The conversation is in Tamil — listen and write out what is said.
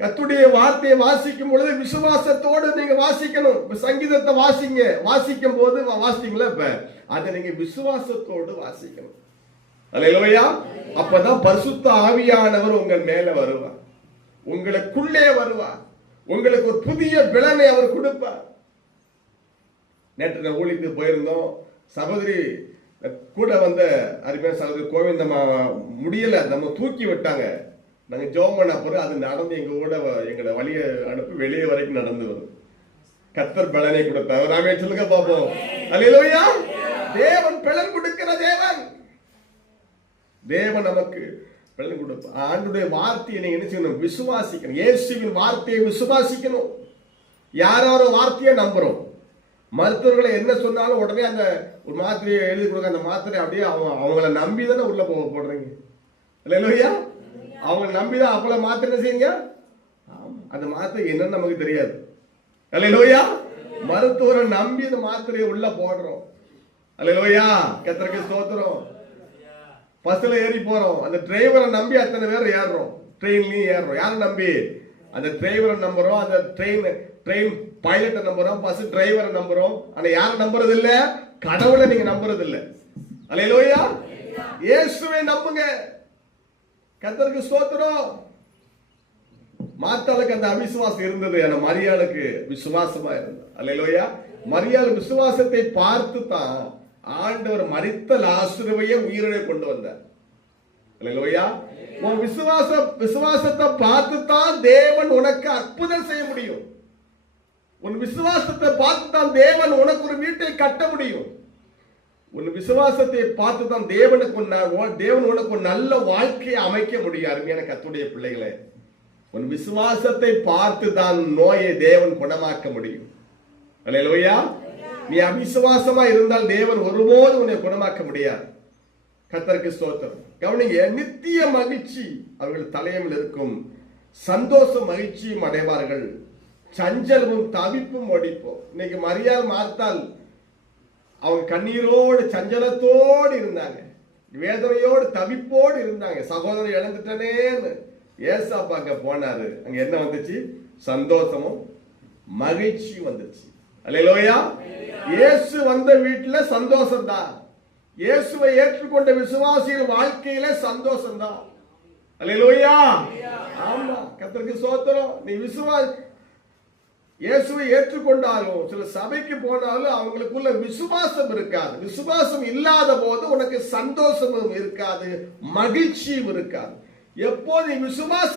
கர்த்தருடைய வார்த்தையை வாசிக்கும் பொழுது விசுவாசத்தோடு நீங்க வாசிக்கணும். சங்கீதத்தை வாசிக்கும் போது வாசித்தீங்களா, இப்ப அதை நீங்க விசுவாசத்தோடு வாசிக்கணும். அல்லேலூயா. அப்பதான் பரிசுத்த ஆவியானவர் உங்கள் மேல வருவார், உங்களுக்குள்ளே வருவார், உங்களுக்கு ஒரு புதிய பலனை அவர் கொடுப்பார். நேற்று ஊழியத்துக்கு போயிருந்தோம். சகோதரி கூட வந்த அருமையான சகோதரி கோவிந்தம்மா முடியல, நம்ம தூக்கி விட்டாங்க. நாங்க ஜெபம் பண்ண போறோம், அது நடந்து எங்க கூட எங்களை வழிய அனுப்பி வெளியே வரைக்கும் நடந்து வரும். கர்த்தர் பலனை கொடுத்தார். நாமே சொல்லுங்க பாப்போம். அல்லேலூயா. தேவன் பலன் கொடுக்கிற தேவன். தேவன் நமக்கு பலன் கொடுப்பார். ஆண்டுடைய வார்த்தையை நீங்க என்ன செய்யணும்? விசுவாசிக்கணும். இயேசுவின் வார்த்தையை விசுவாசிக்கணும். யாரோ வார்த்தையை நம்புறோம். மருத்துவர்களை என்ன சொன்னாலும் உடனே அந்த ஒரு மாத்திரையை எழுதி கொடுக்க, அந்த மாத்திரை அப்படியே அவங்கள நம்பி தானே உள்ள போடுறீங்க. இல்லையா? அவங்களை நம்பிதான் அப்பள மாத்திரை செய்யுங்க. அந்த மாத்திரை என்னன்னு நமக்கு தெரியாது. அல்லேலூயா. மருத்துவரை நம்பி அந்த மாத்திரையை உள்ள போடுறோம். அல்லேலூயா. கர்த்தருக்கு ஸ்தோத்திரம். பஸ்ல ஏறி போறோம், அந்த டிரைவரை நம்பி அத்தனை பேர் ஏறுறோம், ட்ரெயின்லயும் ஏறுறோம். யாரை நம்பி? அந்த டிரைவரை நம்புறோம், அந்த ட்ரெயின் பைலட்டை நம்புறோம், பஸ் டிரைவரை நம்புறோம். ஆனா யாரை நம்புறது இல்ல? கடவுளை நீங்க நம்புறது இல்ல. அல்லேலூயா. இயேசுவை நம்புங்க. கர்த்தருக்கு ஸ்தோத்திரம். மாத்தாளுக்கு அந்த அவிசுவாசம் இருந்தது, ஆனா மரியாளுக்கு விசுவாசமா இருந்தது. அல்லேலூயா. மரியாள் விசுவாசத்தை பார்த்து தான் ஆண்டவர் மரித்த லாசருவையே உயிரிழை கொண்டு வந்தார். அல்லேலூயா. உன் விசுவாசத்தை பார்த்து தான் தேவன் உனக்கு அற்புதம் செய்ய முடியும். உன் விசுவாசத்தை பார்த்து தான் தேவன் உனக்கு ஒரு வீட்டை கட்ட முடியும். உன் விசுவாசத்தை பார்த்து தான் தேவன் உனக்கு ஒரு நல்ல வாழ்க்கையை அமைக்க முடியும். அருமையான கர்த்தருடைய பிள்ளைகளே, உன் விசுவாசத்தை பார்த்து தான் நோயை தேவன் குணமாக்க முடியும். அல்லேலூயா. நீ அவிசுவாசமா இருந்தால் தேவன் ஒருபோது உன்னை குணமாக்க முடியாது. கர்த்தருக்கு ஸ்தோத்திரம். கவனிங்க, நித்திய மகிழ்ச்சி அவர்கள் தலைமையில் இருக்கும், சந்தோஷம் மகிழ்ச்சியும் அடைவார்கள், சஞ்சலமும் தவிப்பும் ஒடிப்போம். இன்னைக்கு மரியாள் மார்த்தாள் அவங்க கண்ணீரோடு சஞ்சலத்தோடு இருந்தாங்க, வேதனையோடு தவிப்போடு இருந்தாங்க. சகோதரர் இழந்துட்டனேன்னு ஏசாப்பா அங்க போனாரு. அங்க என்ன வந்துச்சு? சந்தோஷமும் மகிழ்ச்சியும் வந்துச்சு. அல்லேலூயா. இயேசு வந்த வீட்டுல சந்தோஷம் தான். இயேசுவை ஏற்றுக்கொண்ட விசுவாசிகள் வாழ்க்கையில சந்தோஷம் தான். அல்லேலூயா. ஆமா, கர்த்தருக்கு ஸ்தோத்திரம். நீ இயேசுவை ஏற்றுக்கொண்டாலும் சில சபைக்கு போனாலும் அவங்களுக்குள்ள விசுவாசம் இருக்காது. விசுவாசம் இல்லாத போது உனக்கு சந்தோஷமும் இருக்காது, மகிழ்ச்சியும் இருக்காது. எப்போது விசுவாசம்